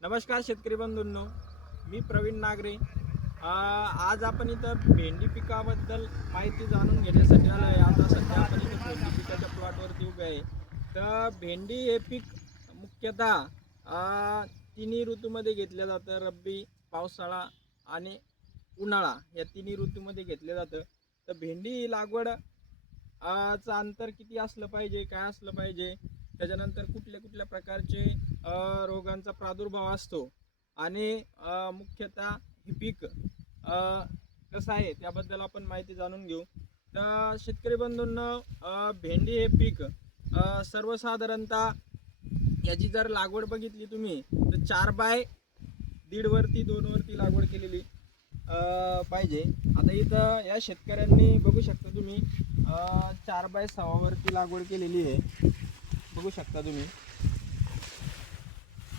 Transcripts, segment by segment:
नमस्कार शेतकरी बंधूंनो मी प्रवीण नागरे. आज आपण इथं भेंडी पिकाबद्दल माहिती जाणून घेण्यासाठी आलो आहे आता सध्या आपण इथं भेंडी पिकाच्या प्लॉटवरती उभे आहे. तर भेंडी हे पीक मुख्यतः तिन्ही ऋतूमध्ये घेतलं जातं. रब्बी पावसाळा आणि उन्हाळा या तिन्ही ऋतूमध्ये घेतलं जातं. तर भेंडी ही लागवड चं अंतर किती असलं पाहिजे? काय असलं पाहिजे? त्याच्यानंतर कुठल्या कुठल्या प्रकारचे रोगांचा प्रादुर्भाव असतो आणि मुख्यतः हे पीक कसं आहे त्याबद्दल आपण माहिती जाणून घेऊ. तर शेतकरी बंधूंना भेंडी हे पीक सर्वसाधारणतः याची जर लागवड बघितली तुम्ही तर चार बाय दीडवरती दोनवरती लागवड केलेली पाहिजे. आता इथं या शेतकऱ्यांनी बघू शकता तुम्ही चार बाय सहावरती लागवड केलेली आहे. बघू शकता तुम्ही.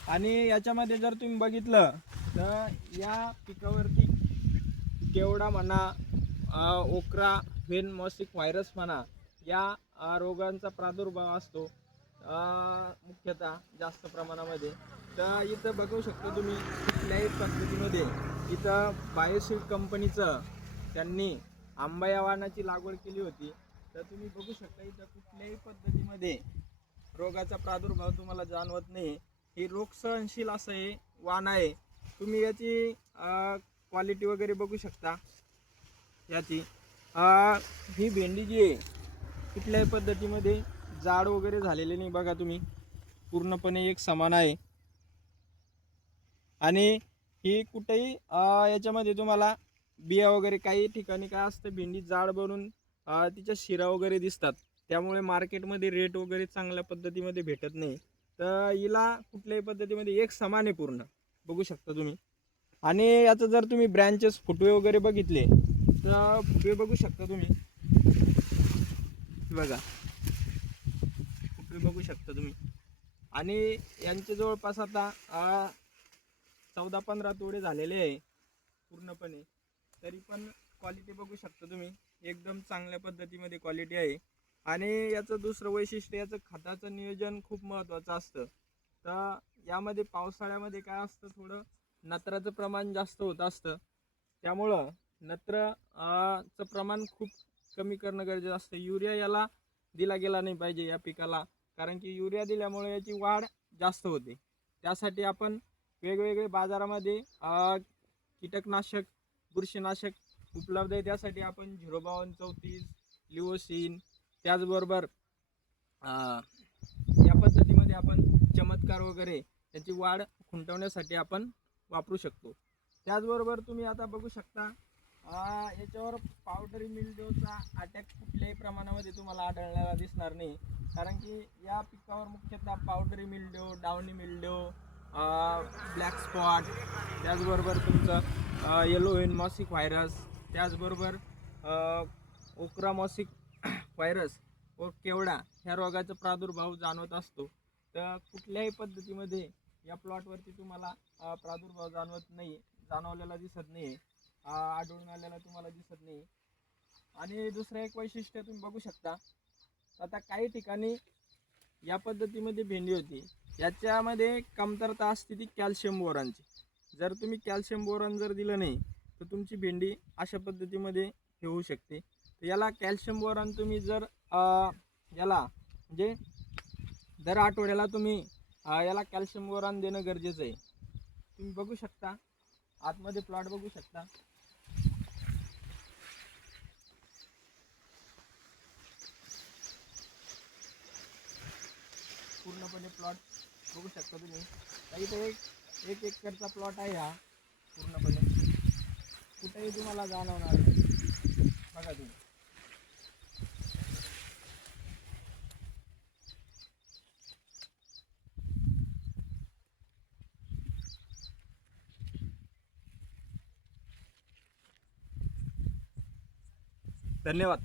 आणि याच्यामध्ये जर तुम्ही बघितलं तर या पिकावरती केवडा म्हणा ओकरा व्हेन मॉसिक व्हायरस म्हणा या रोगांचा प्रादुर्भाव असतो मुख्यतः जास्त प्रमाणामध्ये. तर इथं बघू शकता तुम्ही कुठल्याही पद्धतीमध्ये इथं बायोसिड कंपनीचं त्यांनी आंबा या वाहनाची लागवड केली होती. तर तुम्ही बघू शकता इथं कुठल्याही पद्धतीमध्ये रोगाचा प्रादुर्भाव तुम्हाला जाणवत नाही. ही रोग सहनशील असं हे वाण आहे. तुम्ही याची क्वालिटी वगैरे बघू शकता. याची. ही भेंडी जी आहे कुठल्याही पद्धतीमध्ये जाड वगैरे झालेली नाही बघा तुम्ही. पूर्णपणे एक समान आहे. आणि ही कुठेही याच्यामध्ये तुम्हाला बिया वगैरे काही ठिकाणी काय असतं भेंडी जाड बनून तिच्या शिरा वगैरे दिसतात. त्यामुळे मार्केटमध्ये रेट वगैरे चांगल्या पद्धतीमध्ये भेटत नाही. तर हिला कुठल्याही पद्धतीमध्ये एक समान आहे पूर्ण. बघू शकता तुम्ही. आणि याचं जर तुम्ही ब्रँचेस फुटवे वगैरे बघितले तर फुटवे बघू शकता तुम्ही. बघा. फुटवे बघू शकता तुम्ही. आणि यांचे जवळपास आता चौदा पंधरा तोडे झालेले आहे पूर्णपणे. तरी पण क्वालिटी बघू शकता तुम्ही. एकदम चांगल्या पद्धतीमध्ये क्वालिटी आहे. आणि याचं दुसरं वैशिष्ट्य याचं खताचं नियोजन खूप महत्त्वाचं असतं. तर यामध्ये पावसाळ्यामध्ये काय असतं थोडं? नत्राचं प्रमाण जास्त होत असतं. त्यामुळं नत्र चं प्रमाण खूप कमी करणं गरजेचं असतं. युरिया याला दिला गेला नाही पाहिजे या पिकाला कारण की युरिया दिल्यामुळे याची वाढ जास्त होते. त्यासाठी आपण वेगवेगळे बाजारामध्ये कीटकनाशक बुरशीनाशक उपलब्ध आहे. त्यासाठी आपण झिरो बावन्न चौतीस लिओसिन त्याचबरोबर या पद्धतीमध्ये आपण चमत्कार वगैरे त्याची वाढ खुंटवण्यासाठी आपण वापरू शकतो. त्याचबरोबर तुम्ही आता बघू शकता याच्यावर पावडरी मिल्डोचा अटॅक कुठल्याही प्रमाणामध्ये तुम्हाला आढळण्याला दिसणार नाही. कारण की या पिकावर मुख्यतः पावडरी मिल्डो डावणी मिल्डो ब्लॅक स्पॉट त्याचबरोबर तुमचं येलो इन मॉसिक व्हायरस त्याचबरोबर ओक्रा मॉसिक व्हायरस व केवडा ह्या रोगाचा प्रादुर्भाव जाणवत असतो तर कुठल्याही पद्धतीमध्ये या प्लॉटवरती तुम्हाला प्रादुर्भाव जाणवत नाही जाणवलेला दिसत नाही आहे आढळून आलेला तुम्हाला दिसत नाही आणि दुसरं एक वैशिष्ट्य तुम्ही बघू शकता आता काही ठिकाणी या पद्धतीमध्ये भेंडी होती याच्यामध्ये कमतरता असते ती कॅल्शियम बोरांची जर तुम्ही कॅल्शियम बोरान जर दिलं नाही तर तुमची भेंडी अशा पद्धतीमध्ये हे होऊ शकते. याला कॅल्शियम बोरॉन तुम्ही जर याला म्हणजे दर आठवड्याला तुम्ही याला कॅल्शियम बोरॉन देणं गरजेचं आहे. तुम्ही बघू शकता. आतमध्ये प्लॉट बघू शकता. पूर्णपणे प्लॉट बघू शकता तुम्ही. तर एक एक एकरचा प्लॉट आहे हा. पूर्णपणे. कुठेही तुम्हाला जाणवणार नाही. बघा तुम्ही धन्यवाद.